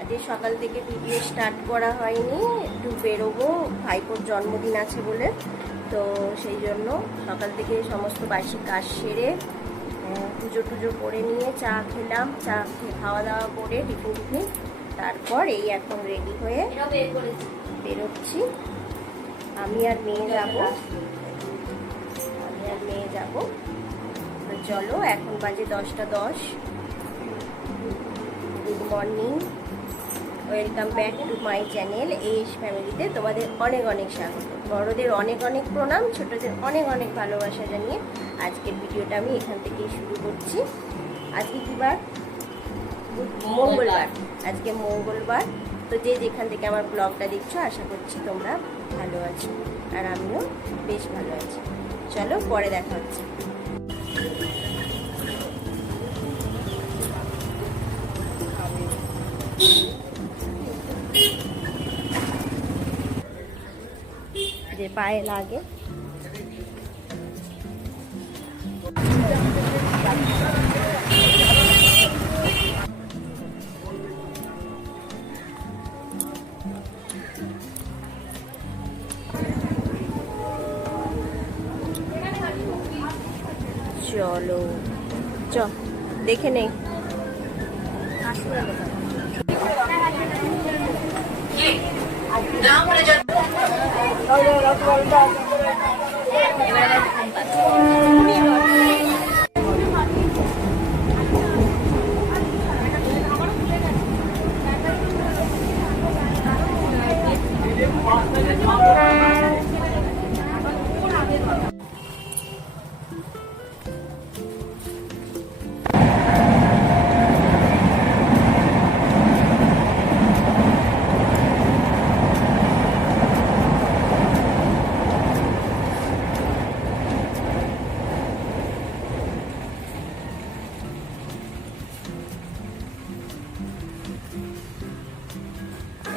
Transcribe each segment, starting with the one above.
আজ সকাল থেকে ভিডিও স্টার্ট করা হয়নি, একটু বেরোবো, ভাইপোর জন্মদিন আছে বলে। তো সেই জন্য সকাল থেকে সমস্ত বাসি কাজ সেরে পুজো টুজো করে নিয়ে চা খেলাম, চা খাওয়া দাওয়া করে টিফিন তারপর এই এখন রেডি হয়ে বেরোচ্ছি। আমি আর মেয়ে যাবো। তো চলো, এখন বাজে 10:10। Good morning, welcome back to my channel S ফ্যামিলিতে তোমাদের অনেক অনেক স্বাগত। বড়দের অনেক অনেক প্রণাম, ছোটদের অনেক অনেক ভালোবাসা জানিয়ে আজকের ভিডিওটা আমি এখান থেকেই শুরু করছি। আজকে কি বার? মঙ্গলবার। আজকে মঙ্গলবার। তো যে যেখান থেকে আমার ব্লগটা দেখছো, আশা করছি তোমরা ভালো আছো, আর আমিও বেশ ভালো আছি। চলো, পরে দেখা হচ্ছে। যে পায়ে লাগে চলো দেখে নেই।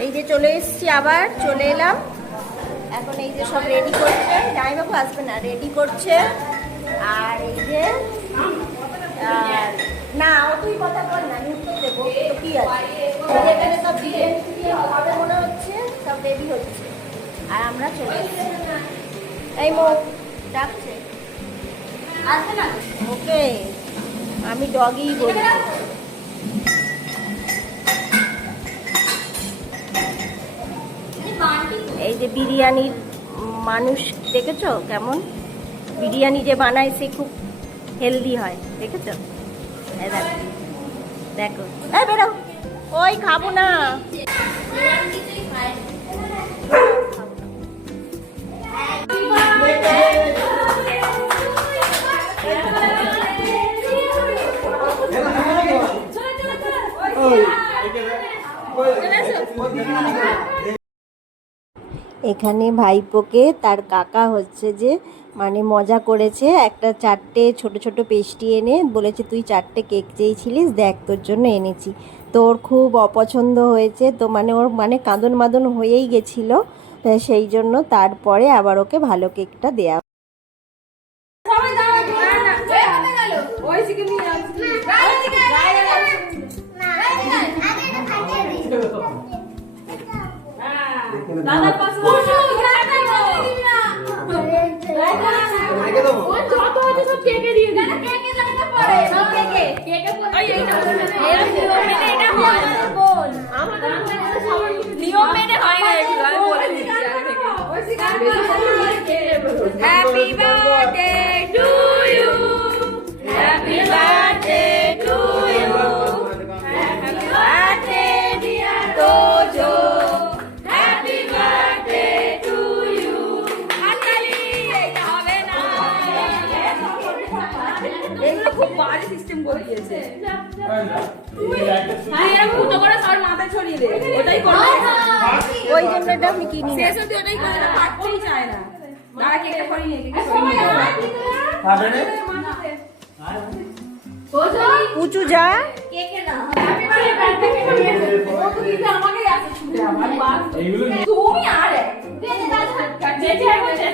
এই যে চলে এসছি, আবার চলে এলাম। এখন এই যে সব রেডি করছে, জামাইবাবু আসবে না, রেডি করছে। আর এই যে না, ও তুই কথা বল না, আমি উত্তর দেবো তো কি আছে। এখানে সব বিরিয়ানি হবে মনে হচ্ছে, সব রেডি হচ্ছে। আর আমরা চলে এসছি। এই মো ডাকছে, আসবে না? ওকে, আমি ডগি বলি। এই যে বিরিয়ানির মানুষ দেখেছো কেমন? বিরিয়ানি যে বানায় সে খুব হেলদি হয়, দেখেছো? দেখো, এই বেরো, ওই খাবো না। এখানে ভাইপোকে তার কাকা হচ্ছে যে মানে মজা করেছে, একটা 4টে ছোট ছোট পেস্ট্রি এনে বলেছে তুই 4টে কেক চেয়েছিলিস, দেখ তোর জন্য এনেছি। তো ওর খুব অপছন্দ হয়েছে, তো মানে ওর মানে কাঁদন মাদন হয়েই গেছিলো। সেই জন্য তারপরে আবার ওকে ভালো কেকটা দেয়া। দাদার পাশে যত আছে সব কেকে দিয়ে দিই। কেকে জায়গা পড়ে সব কেকে কেকে পড়ে। এই এটা হয় বল, আমাদের সবার নিয়ম মেনে হয় না, এগুলো আমি বলে দিচ্ছি আগে থেকে। Happy birthday to you, happy birthday to you, happy birthday dear Tojo, happy birthday to you. আঙ্কালি এটা হবে না, এগুলো খুব বাজে সিস্টেম করে দিয়েছে। এরকম ফুটো করে সর মাথায় ছড়িয়ে দে, ওটাই করবে। ওই জন্য এটা আমি কিনি না, শেষ হতে ওটাই করে না, পারতেই চায় না। দাঁড়া কেকটা করি নে, কেকটা করি নে। খাবে না উঁচু যা কেকে না। হ্যাপি বার্থডে কেক করিয়েছে ও, তো দিতে আমাকেই আছে ছুটে আমার বাস। এইগুলো তুমি আরে দে দে দাদা যে যে বলছে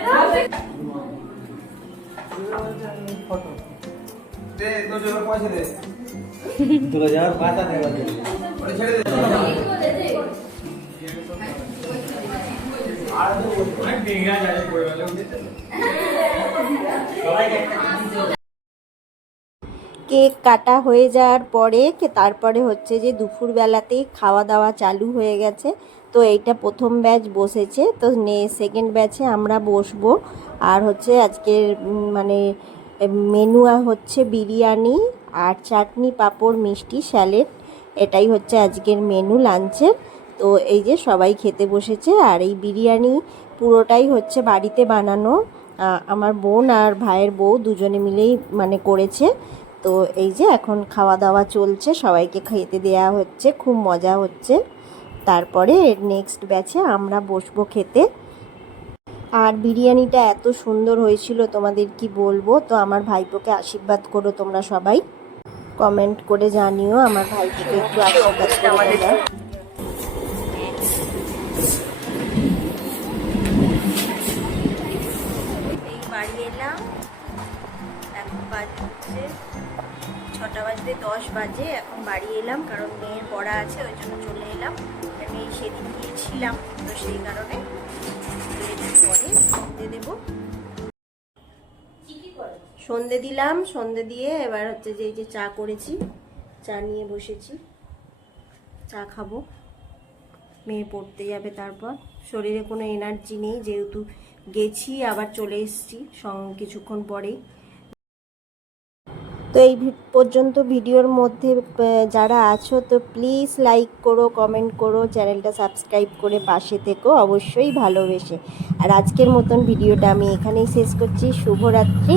ফটো দে, তো জোর পয়সা দে। 2000 বাতা দে, ওরে ছেড়ে দে। কেক কাটা হয়ে যাওয়ার পরে তারপরে হচ্ছে যে দুপুরবেলাতেই খাওয়া দাওয়া চালু হয়ে গেছে। তো এইটা প্রথম ব্যাচ বসেছে, তো সেকেন্ড ব্যাচে আমরা বসবো। আর হচ্ছে আজকের মানে মেনু হচ্ছে বিরিয়ানি আর চাটনি, পাঁপড়, মিষ্টি, স্যালাড, এটাই হচ্ছে আজকের মেনু লাঞ্চের। তো এই যে সবাই খেতে বসেছে। আর এই বিরিয়ানি পুরোটাই হচ্ছে বাড়িতে বানানো, আমার বোন আর ভাইয়ের বউ দুজনে মিলেই মানে করেছে। তো এই যে এখন খাওয়া দাওয়া চলছে, সবাইকে খেতে দেওয়া হচ্ছে, খুব মজা হচ্ছে। তারপরে নেক্সট ব্যাচে আমরা বসবো খেতে। আর বিরিয়ানিটা এত সুন্দর হয়েছিল তোমাদের কি বলবো। তো আমার ভাইপোকে আশীর্বাদ করো তোমরা সবাই, কমেন্ট করে জানিও আমার ভাইপোকে একটু আশীর্বাদ করে দাও। এই বাড়ি এলাম, এখন বাজছে 6টা বাজতে 10 বাজে। এখন বাড়ি এলাম কারণ মেয়ের পড়া আছে, ওই জন্য চলে এলাম। আমি সেদিন গিয়েছিলাম, তো সেই কারণে পরে সন্ধে দেবো। সন্ধে দিলাম, সন্ধে দিয়ে এবার হচ্ছে যে এই যে চা করেছি, চা নিয়ে বসেছি, চা খাবো। মেয়ে পড়তে যাবে, তারপর শরীরে কোনো এনার্জি নেই যেহেতু গেছি আবার চলে এসেছি কিছুক্ষণ পরেই। তো এই পর্যন্ত ভিডিওর মধ্যে যারা আছো তো প্লিজ লাইক করো, কমেন্ট করো, চ্যানেলটা সাবস্ক্রাইব করে পাশে থেকো অবশ্যই ভালোবেসে। আর আজকের মতন ভিডিওটা আমি এখানেই শেষ করছি। শুভরাত্রি।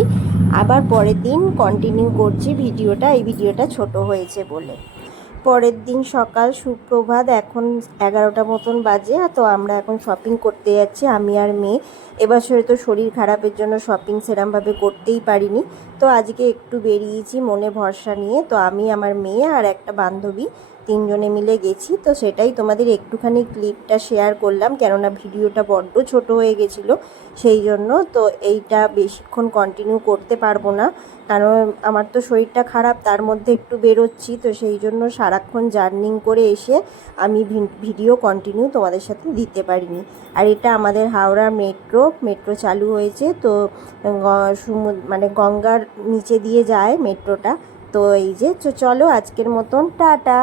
আবার পরের দিন কন্টিনিউ করছি ভিডিওটা, এই ভিডিওটা ছোট হয়েছে বলে। পরের দিন সকাল, সুপ্রভাত। এখন 11টা মতন বাজে। তো আমরা এখন শপিং করতে যাচ্ছি, আমি আর মেয়ে। এবছরে তো শরীর খারাপের জন্য শপিং সেরমভাবে করতেই পারিনি। তো আজকে একটু বেরিয়েছি মনে ভরসা নিয়ে। তো আমি, আমার মেয়ে আর একটা বান্ধবী, তিনজনে মিলে গেছি। তো সেটাই তোমাদের একটুখানি ক্লিপটা শেয়ার করলাম, কেননা ভিডিওটা বড্ড ছোট হয়ে গেছিলো সেই জন্য। তো এইটা বেশিক্ষণ কন্টিনিউ করতে পারবো না, কারণ আমার তো শরীরটা খারাপ, তার মধ্যে একটু বেরোচ্ছি। তো সেই জন্য সারাক্ষণ জার্নিং করে এসে আমি ভিডিও কন্টিনিউ তোমাদের সাথে দিতে পারিনি। আর এটা আমাদের হাওড়ার মেট্রো চালু হয়েছে। তো মানে গঙ্গার নিচে দিয়ে যায় মেট্রোটা। তো এই যে চলো আজকের মতন টাটা।